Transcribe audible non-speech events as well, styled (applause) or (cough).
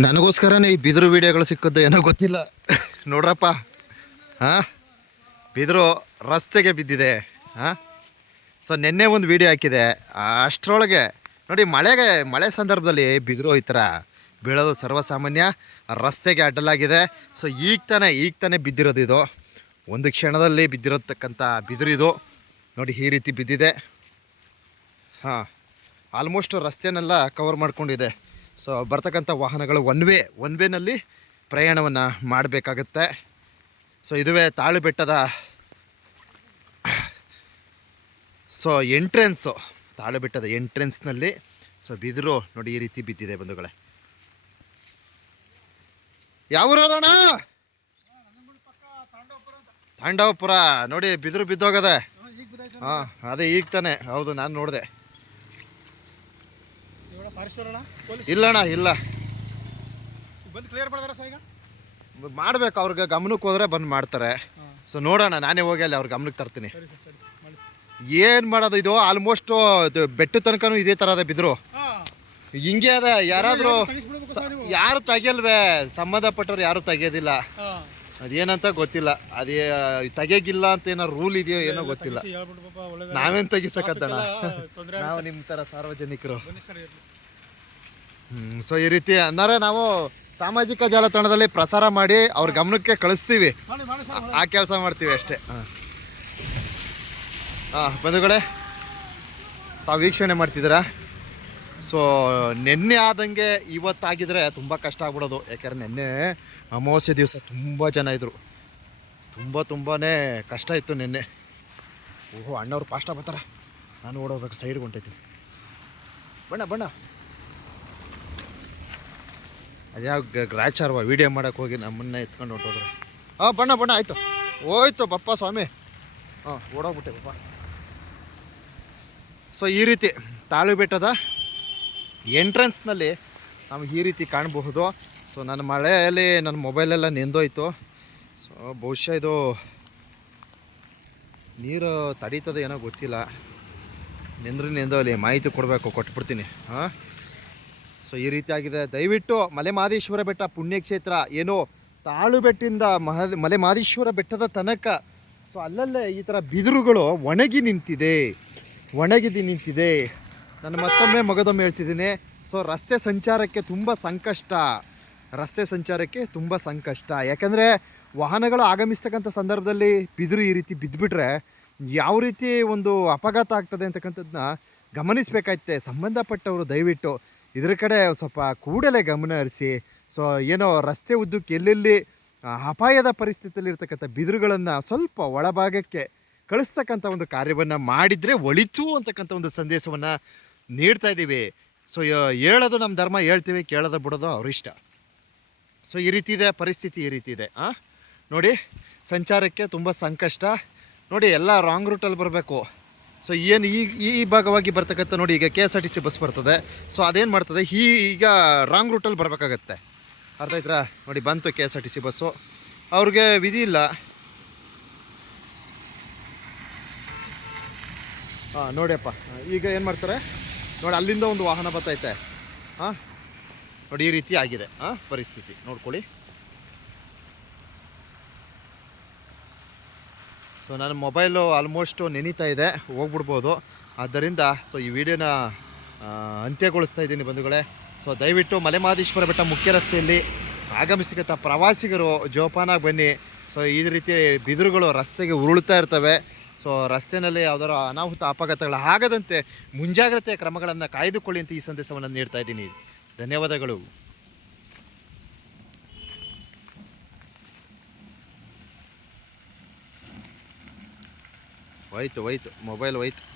ನನಗೋಸ್ಕರನೇ ಈ ಬಿದಿರು ವಿಡಿಯೋಗಳು ಸಿಕ್ಕದ್ದು ಏನೋ ಗೊತ್ತಿಲ್ಲ. ನೋಡ್ರಪ್ಪ. ಹಾಂ? ಬಿದಿರು ರಸ್ತೆಗೆ ಬಿದ್ದಿದೆ. ಹಾಂ? ಸೊ ನಿನ್ನೆ ಒಂದು ವಿಡಿಯೋ ಹಾಕಿದೆ. ಅಷ್ಟರೊಳಗೆ, ನೋಡಿ ಮಳೆಗೆ, ಮಳೆ ಸಂದರ್ಭದಲ್ಲಿ ಬಿದಿರು ಈ ಥರ ಬೀಳೋದು ಸರ್ವಸಾಮಾನ್ಯ. ರಸ್ತೆಗೆ ಅಡ್ಡಲಾಗಿದೆ. ಸೊ ಈಗ ತಾನೇ ಈಗ ತಾನೇ ಬಿದ್ದಿರೋದು ಇದು. ಒಂದು ಕ್ಷಣದಲ್ಲಿ ಬಿದ್ದಿರತಕ್ಕಂಥ ಬಿದಿರು ಇದು. ನೋಡಿ, ಈ ರೀತಿ ಬಿದ್ದಿದೆ. ಹಾಂ. ಆಲ್ಮೋಸ್ಟ್ ರಸ್ತೆನೆಲ್ಲ ಕವರ್ ಮಾಡ್ಕೊಂಡಿದೆ. ಸೊ ಬರ್ತಕ್ಕಂಥ ವಾಹನಗಳು ಒನ್ ವೇ ಒನ್ ವೇನಲ್ಲಿ ಪ್ರಯಾಣವನ್ನು ಮಾಡಬೇಕಾಗತ್ತೆ. ಸೊ ಇದುವೇ ತಾಳು ಬೆಟ್ಟದ ಸೊ ಎಂಟ್ರೆನ್ಸು ತಾಳು ಬೆಟ್ಟದ ಎಂಟ್ರೆನ್ಸ್ನಲ್ಲಿ ಸೊ ಬಿದಿರು ನೋಡಿ ಈ ರೀತಿ ಬಿದ್ದಿದೆ ಬಂಧುಗಳೇ. ಯಾವ ಊರಣ್ಣ ತಾಂಡವಪುರ ನೋಡಿ ಬಿದಿರು ಬಿದ್ದೋಗದೆ. ಹಾಂ ಅದೇ ಈಗ ತಾನೆ. ಹೌದು ನಾನು ನೋಡಿದೆ. ಇಲ್ಲಣ್ಣ ಇಲ್ಲ. ಬಂದು ಕ್ಲಿಯರ್ ಮಾಡಿದಾರ ಸರ್ ಈಗ? ಮಾಡ್ಬೇಕು ಅವ್ರಿಗೆ ಗಮನಕ್ಕೆ ಹೋದ್ರೆ ಬಂದು ಮಾಡ್ತಾರೆ. ಸೊ ನೋಡೋಣ ನಾನೇ ಹೋಗಿ ಅಲ್ಲಿ ಅವ್ರ ಗಮನಕ್ಕೆ ತರ್ತೀನಿ. ಏನು ಮಾಡೋದು ಇದು? ಆಲ್ಮೋಸ್ಟ್ ಬೆಟ್ಟ ತನಕನೂ ಇದೇ ಥರದ ಅದ ಬಿದ್ರು ಹಿಂಗೆ ಅದ ಯಾರಾದರೂ ಯಾರು ತೆಗಿಯಲ್ವೇ? ಸಂಬಂಧಪಟ್ಟವ್ರು ಯಾರು ತೆಗಿಯೋದಿಲ್ಲ. ಅದೇನಂತ ಗೊತ್ತಿಲ್ಲ. ಅದೇ ತೆಗಿಯೋಗಿಲ್ಲ ಅಂತ ಏನೋ ರೂಲ್ ಇದೆಯೋ ಏನೋ ಗೊತ್ತಿಲ್ಲ. ನಾವೇನ್ ತೆಗಿಸಕತ್ತಣ (laughs) ನಾವು ನಿಮ್ಮ ತರ ಸಾರ್ವಜನಿಕರು. ಹ್ಮ್ ಸೊ ಈ ರೀತಿ ಅಂದರೆ ನಾವು ಸಾಮಾಜಿಕ ಜಾಲತಾಣದಲ್ಲಿ ಪ್ರಸಾರ ಮಾಡಿ ಅವ್ರ ಗಮನಕ್ಕೆ ಕಳಿಸ್ತೀವಿ. ಆ ಕೆಲಸ ಮಾಡ್ತೀವಿ ಅಷ್ಟೇ. ಹಾಂ. ಹಾಂ ಬಂಧುಗಳೇ ತಾವು ವೀಕ್ಷಣೆ ಮಾಡ್ತಿದ್ದೀರಾ? ಸೊ, ನಿನ್ನೆ ಆದಂಗೆ ಇವತ್ತಾಗಿದ್ರೆ ತುಂಬ ಕಷ್ಟ ಆಗ್ಬಿಡೋದು. ಯಾಕಂದ್ರೆ ನಿನ್ನೆ ಅಮಾವಾಸ್ಯೆ ದಿವಸ ತುಂಬ ಜನ ಇದ್ದರು ತುಂಬ ತುಂಬಾ ಕಷ್ಟ ಇತ್ತು ನಿನ್ನೆ. ಓಹೋ, ಅಣ್ಣವ್ರು ಪಾಸ್ಟ ಬರ್ತಾರೆ? ನಾನು ಓಡೋಗ್ಬೇಕು ಸೈಡ್ಗೆ ಹೊಂಟೈತಿ ಬಣ್ಣ ಬಣ್ಣ. ಅದ್ಯಾವ ಗ್ರಾಚಾರವ? ವೀಡಿಯೋ ಮಾಡೋಕೆ ಹೋಗಿ ನಮ್ಮನ್ನ ಎತ್ಕೊಂಡು ಹೊಂಟೋದ್ರು. ಹಾಂ ಬಣ್ಣ ಬಣ್ಣ, ಆಯಿತು. ಹೋಯ್ತು, ಬಪ್ಪ, ಸ್ವಾಮಿ. ಹಾಂ ಓಡೋಗ್ಬಿಟ್ಟೆ, ಬಪ್ಪ. ಸೊ, ಈ ರೀತಿ ತಾಳು ಬೆಟ್ಟದ ಎಂಟ್ರೆನ್ಸ್ನಲ್ಲಿ ನಾವು ಈ ರೀತಿ ಕಾಣಬಹುದು. ಸೊ ನನ್ನ ಮಳೆಯಲ್ಲಿ, ನನ್ನ ಮೊಬೈಲೆಲ್ಲ ನೆಂದೋಯ್ತು. ಸೊ ಬಹುಶಃ ಇದು ನೀರು ತಡೀತದೆ ಏನೋ ಗೊತ್ತಿಲ್ಲ. ನೆಂದ್ರೆ ನೆಂದೋಲಿ ಮಾಹಿತಿ ಕೊಡಬೇಕು, ಕೊಟ್ಬಿಡ್ತೀನಿ. ಹಾಂ? ಸೊ ಈ ರೀತಿಯಾಗಿದೆ ದಯವಿಟ್ಟು ಮಲೆ ಮಹದೇಶ್ವರ ಬೆಟ್ಟ ಪುಣ್ಯಕ್ಷೇತ್ರ, ಏನೋ ತಾಳು ಬೆಟ್ಟಿಂದ ಮಹ ಮಲೆ ಮಹದೇಶ್ವರ ಬೆಟ್ಟದ ತನಕ. ಸೊ ಅಲ್ಲಲ್ಲೇ ಈ ಥರ ಬಿದಿರುಗಳು ಒಣಗಿ ನಿಂತಿದೆ. ಒಣಗಿದಿ ನಿಂತಿದೆ. ನಾನು ಮತ್ತೊಮ್ಮೆ ಮಗದೊಮ್ಮೆ ಹೇಳ್ತಿದ್ದೀನಿ. ಸೊ ರಸ್ತೆ ಸಂಚಾರಕ್ಕೆ ತುಂಬ ಸಂಕಷ್ಟ. ರಸ್ತೆ ಸಂಚಾರಕ್ಕೆ ತುಂಬ ಸಂಕಷ್ಟ. ಯಾಕಂದರೆ ವಾಹನಗಳು ಆಗಮಿಸ್ತಕ್ಕಂಥ ಸಂದರ್ಭದಲ್ಲಿ ಬಿದಿರು ಈ ರೀತಿ ಬಿದ್ದುಬಿಟ್ರೆ ಯಾವ ರೀತಿ ಒಂದು ಅಪಘಾತ ಆಗ್ತದೆ ಅಂತಕ್ಕಂಥದ್ದನ್ನ ಗಮನಿಸಬೇಕಾಯ್ತೆ. ಸಂಬಂಧಪಟ್ಟವರು ದಯವಿಟ್ಟು ಇದರ ಕಡೆ ಸ್ವಲ್ಪ ಕೂಡಲೇ ಗಮನ ಹರಿಸಿ. ಸೊ ಏನೋ ರಸ್ತೆ ಉದ್ದಕ್ಕೆ ಎಲ್ಲೆಲ್ಲಿ ಅಪಾಯದ ಪರಿಸ್ಥಿತಿಯಲ್ಲಿ ಇರ್ತಕ್ಕಂಥ ಬಿದಿರುಗಳನ್ನು ಸ್ವಲ್ಪ ಒಳಭಾಗಕ್ಕೆ ಕಳಿಸ್ತಕ್ಕಂಥ ಒಂದು ಕಾರ್ಯವನ್ನು ಮಾಡಿದರೆ ಒಳಿತು ಅಂತಕ್ಕಂಥ ಒಂದು ಸಂದೇಶವನ್ನು ನೀಡ್ತಾ ಇದ್ದೀವಿ. ಸೊ ಹೇಳೋದು ನಮ್ಮ ಧರ್ಮ, ಹೇಳ್ತೀವಿ, ಕೇಳೋದು ಬಿಡೋದು ಅವ್ರ ಇಷ್ಟ. ಸೊ ಈ ರೀತಿ ಇದೆ, ಪರಿಸ್ಥಿತಿ ಈ ರೀತಿ ಇದೆ, ಆ? ನೋಡಿ, ಸಂಚಾರಕ್ಕೆ ತುಂಬ ಸಂಕಷ್ಟ. ನೋಡಿ, ಎಲ್ಲ ರಾಂಗ್ ರೂಟಲ್ಲಿ ಬರಬೇಕು. ಸೊ ಏನು ಈ ಈ ಭಾಗವಾಗಿ ಬರ್ತಕ್ಕಂಥ ನೋಡಿ, ಈಗ K S R T C bus ಬರ್ತದೆ. ಸೊ ಅದೇನು ಮಾಡ್ತದೆ ಈ ಈಗ ರಾಂಗ್ ರೂಟಲ್ಲಿ ಬರಬೇಕಾಗತ್ತೆ. ಅರ್ಥ ಆಯ್ತಾ? ನೋಡಿ, ಬಂತು K S R T C bus ಅವ್ರಿಗೆ ವಿಧಿ ಇಲ್ಲ. ಹಾಂ ನೋಡಿಯಪ್ಪ ಈಗ ಏನು ಮಾಡ್ತಾರೆ? ನೋಡಿ, ಅಲ್ಲಿಂದ ಒಂದು ವಾಹನ ಬರ್ತೈತೆ. ಹಾಂ? ನೋಡಿ, ಈ ರೀತಿ ಆಗಿದೆ. ಹಾಂ? ಪರಿಸ್ಥಿತಿ. ನೋಡ್ಕೊಳ್ಳಿ. ಸೊ ನನ್ನ ಮೊಬೈಲು ಆಲ್ಮೋಸ್ಟು ನೆನೀತಾ ಇದೆ. ಹೋಗ್ಬಿಡ್ಬೋದು. ಆದ್ದರಿಂದ ಸೊ ಈ ವಿಡಿಯೋನ ಅಂತ್ಯಗೊಳಿಸ್ತಾ ಇದ್ದೀನಿ ಬಂಧುಗಳೇ. ಸೊ ದಯವಿಟ್ಟು ಮಲೆಮಹದೇಶ್ವರ ಬೆಟ್ಟ ಮುಖ್ಯ ರಸ್ತೆಯಲ್ಲಿ ಆಗಮಿಸ್ತಕ್ಕಂಥ ಪ್ರವಾಸಿಗರು ಜೋಪಾನಾಗಿ ಬನ್ನಿ. ಸೊ ಈ ರೀತಿ ಬಿದಿರುಗಳು ರಸ್ತೆಗೆ ಉರುಳ್ತಾ ಇರ್ತವೆ. ಸೊ ರಸ್ತೆಯಲ್ಲಿ ಯಾವ್ದಾರು ಅನಾಹುತ ಅಪಘಾತಗಳು ಆಗದಂತೆ ಮುಂಜಾಗ್ರತೆಯ ಕ್ರಮಗಳನ್ನು ಕಾಯ್ದುಕೊಳ್ಳಿ ಅಂತ ಈ ಸಂದೇಶವನ್ನು ನೀಡ್ತಾ ಇದ್ದೀನಿ. ಧನ್ಯವಾದಗಳು. ಹೋಯ್ತು ಹೋಯ್ತು ಮೊಬೈಲ್ ಹೋಯ್ತು.